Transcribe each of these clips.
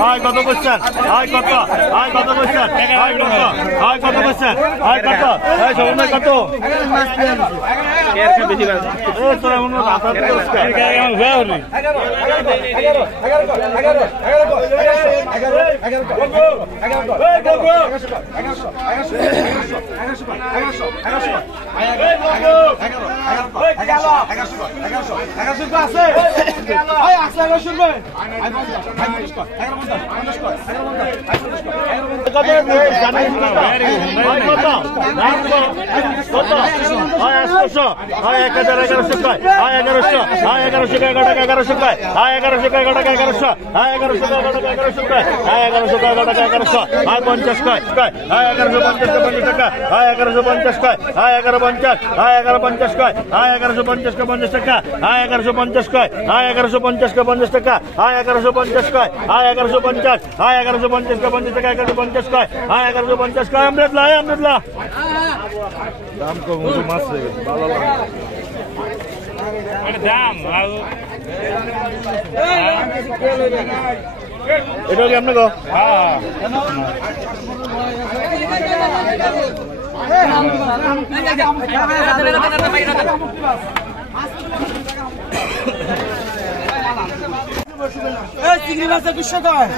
হয় কত বলছেন? হয় কত? হয় কত বলছেন? হয় কত? হয় কত বলছেন? হয় কত? হয় সবাই কত? বেশি মাছ তোরা মনে হয় বাসা থেকে হয়ে হলি হয় 1100 টাকা হয় 1100 হয় 1100 টাকা 1100 টাকা হয় 1100 টাকা 1100 হয় 1100 টাকা 1100 টাকা হয় 1100 টাকা 1100 হয় 50 টাকা হয় 1150 টাকা হয় 1150 টাকা হয় 1150 হয় 1150 টাকা হয় 1150 টাকা 50 টাকা হয় 1150 টাকা হয় 1150 টাকা 50 টাকা হয় 1150 টাকা হয় 1150 হয় 1150 টাকা 50 টাকা 1150 টাকা হয় 1150 টাকা আমরাদলা দাম কম মাছ ভালো লাগে দাম এটা কি আপনাকে চিংড়ি মাছ 2100 কয়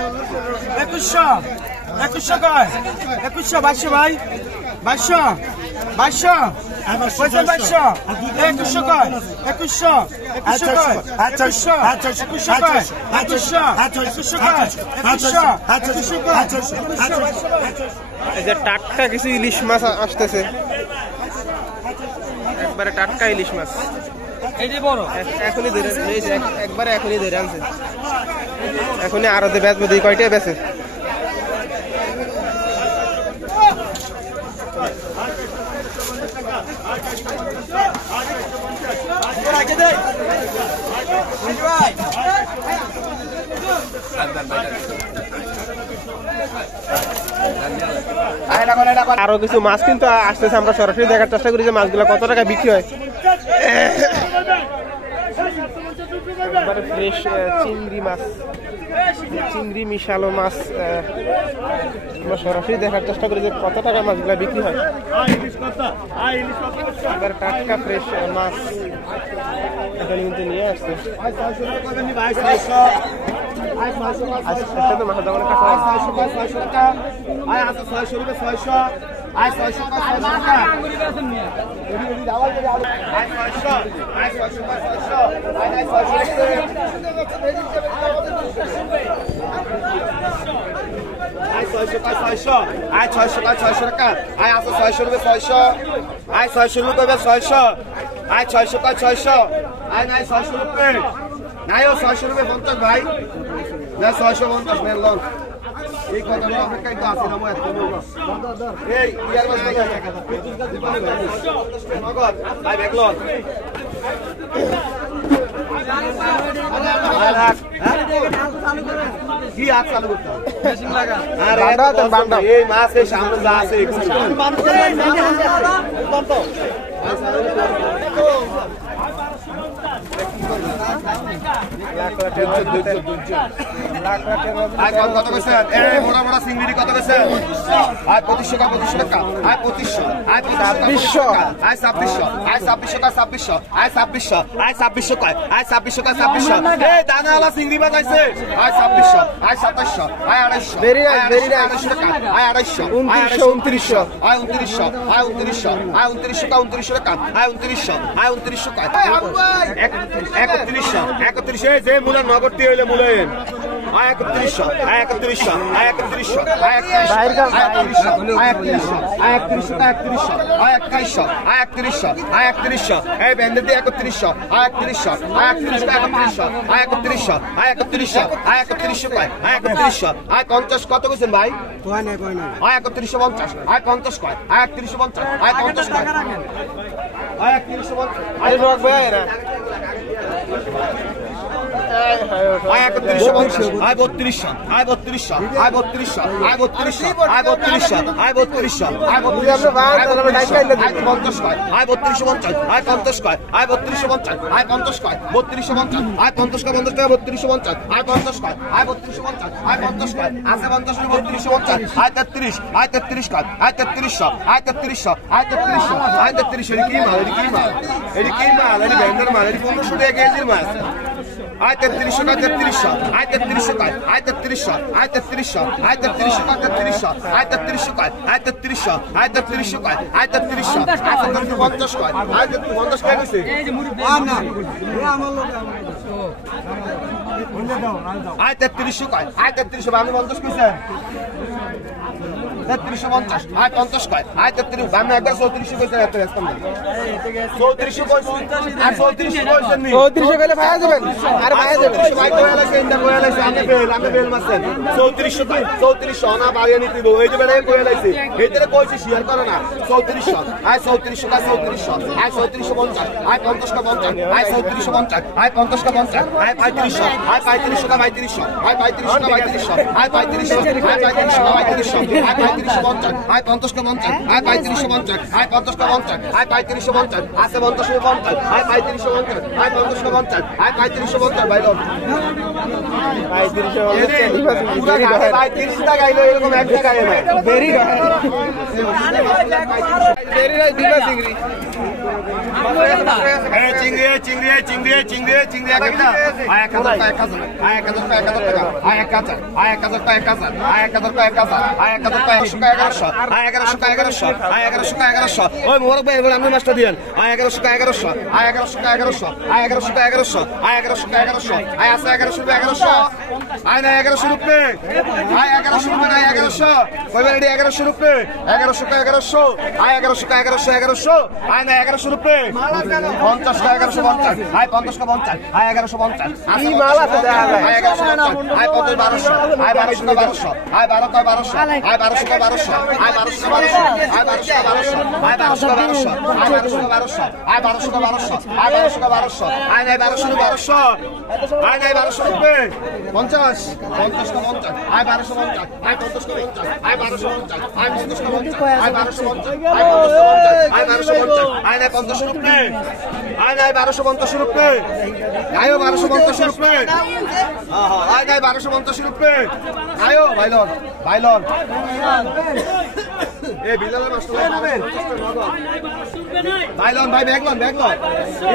2100 কয় 2100 2200 ভাই 2200 2200 2200 2100 কয় 2100 কয় 2100 কয় 2100 কয় এই যে টাটকা কিছু ইলিশ মাছ আসতেছে, একবারে টাটকা ইলিশ মাছ এখনই ধরে, এই যে একবারে এখনই ধরে আনছে, এখনই আরো বেচবে, দুই কয়টাই বেচে। আরো কিছু মাছ কিন্তু আসতেছে, আমরা সরাসরি দেখার চেষ্টা করি যে মাছগুলো কত টাকা বিক্রি হয়। ফ্রেশ চিংড়ি মাছ, চিংড়ি মিশালো মাছ আমরা সরাসরি দেখার চেষ্টা করি যে কত টাকা মাছগুলো বিক্রি হয়। এবার টাটকা ফ্রেশ মাছ এখানে কিন্তু নিয়ে আসছে। তো মাছের দাম অনেক টাকা। নাই 600 রুপে 50 ভাই না 650 মেল লন এই কথাটা অপেক্ষায় তো আছে না মো এত এই ইয়ার মাছ নগদ ভাই বেগলন কি আজ চালু করতে মেশিন লাগা আরে বান্ডা এই মাছ এই সামনে যা আছে কত বেছেন এই মোটা মোটা চিংড়ি কত বেছেন আয় 2500 টাকা 2500 টাকা আয় 2500 আয় 2600 আয় 2600 আয় 2600 টাকা 2600 আয় 2600 আয় 2600 কয় আয় 2600 টাকা 2600 এই দানাওয়ালা চিংড়ি মাছ আইছে আয় 2600 আয় 2700 আয় 250 ভেরি নাইস 250 টাকা আয় 250 2900 আয় 2900 আয় 2900 আয় 2900 টাকা 2900 টাকা আয় 2900 আয় 2900 কয় 3100 যে মূলা নগদ দিয়ে হইলে মূলায়ন আয় 3100 আয় 3100 আয় 3100 আয় 3100 আয় 3100 আয় 3100 আয় 3100 আয় 3100 আয় 3100 এই বেন্দে দিয়ে 3100 আয় 3100 আয় 3100 আয় 3100 আয় 3100 আয় 3100 কয় আয় 3100 আয় 50 কত কইছেন ভাই কয় না আয় 3150 আয় 50 কয় আয় 3150 আয় 50 কয় আয় 3150 আয় রোগ ভাই এরা আয় 3150 আয় 3200 আয় 3200 আয় 3200 আয় 3200 আয় 3200 আয় 3200 আয় 3200 আয় 50 কয় আয় 3250 আয় 50 কয় আয় 3250 আয় 50 কয় 3250 আয় 50 কয় 50 টাকা 3250 আয় 50 কয় আয় 3250 আয় 50 কয় আছে 50 3250 আয় 33 আয় 33 কয় আয় 3300 আয় 3300 আয় 3300 আয় 3300 এর কি মাল এর কি মাল এর কি মাল এর ভেন্ডার মাল এর 1500 টাকা কেজির মাছ আয় 3300 আয় 3300 আয় 3300 কয় আয় 3300 আয় 3300 আয় 3300 কয় 3300 আয় 3300 কয় আয় 3300 আয় 3300 কয় আয় 3300 আয় 50 কয় আয় 50 কয় কইছে আয় 3300 কয় আয় 3300 বামে 50 কইছে 3350 আয় 50 কয় আয় 33 বামে একবার 3400 কইছে এত রাস্তা 3400 কইছে আর 3400 কইছেন নি 3400 কইলে ভাইয়া যাবেন আর ভাইয়া যাবেন ভাই কইয়া লাগছে ইন্দা কইয়া লাগছে আমি বেল মারছেন 3400 কয় 3400 না বাড়িয়ে নিতে দিব এই যে বেলে কইয়া লাগছে এইটারে কইছে শেয়ার করে না 3400 আয় 3400 কয় 3400 আয় 3450 আয় 50 কা 50 আয় 3450 আয় 50 কা 50 আয় 3500 আয় 3500 কা 3500 আয় 3500 কা 3500 আয় 3500 আয় 3500 কা 3500 আয় 3550 আয় 50 কা 50 আয় 3550 আয় 50 কা 50 আয় 3550 আছে 50 আয় 3550 আয় 50 কা 50 আয় 3550 ভাই লোক পুরা গায়ে ভাই 30 টাকা আইলো এরকম এক টাকা আইলো দেরি হয় দিবা চিংড়ি চিংড়ি চিংড়ি চিংড়ি চিংড়ি চিংড়ি একটা আয় 1000 টাকা 1000 আয় 1000 টাকা 1000 টাকা আয় 1000 আয় 1000 টাকা 1000 আয় 1000 টাকা 1000 আয় 1000 টাকা 1100 আয় 1100 টাকা 1100 আয় 1100 টাকা 1100 ওই মোরক ভাই এবার আপনি মাস্টার দিবেন আয় 1100 টাকা 1100 আয় 1100 টাকা 1100 আয় 1100 টাকা 1100 আয় 1100 টাকা 1100 আয় আছে 1100 টাকা 1100 আয় না 1100 টাকা আয় 1100 টাকা আয় 1100 কই বেড়ি 1100 টাকা 1100 টাকা 1100 আয় 1100 টাকা 1100 1100 আয় না 1100 টাকা 50 টাকা 1150 আয় 50 কা 50 আয় 1150 কি মাল আছে দেখা যায় আয় 1150 আয় 1200 আয় 1200 কা 1200 আয় 12 কা 1200 আয় 1200 কা 1200 আয় 1200 কা 1200 আয় 1200 কা 1200 আয় 1200 কা 1200 আয় 1200 কা 1200 আয় 1200 কা 1200 আয় 1200 কা 1200 আয় নাই 1200 কা 1200 আয় নাই 1200 রুপে 50 50 কা 50 আয় 1250 আয় 50 কা 50 আয় 1250 আয় 50 কা 50 আয় 1250 আয় 1250 আয় নাই 50 রুপে আয় নাই 1250 রুপে আয়ো 1250 রুপে আয় নাই 1250 রুপে আয়ো ভাইলন ভাইলন এ বিলালের মাস্টার ভাইলন ভাই ব্যাগলন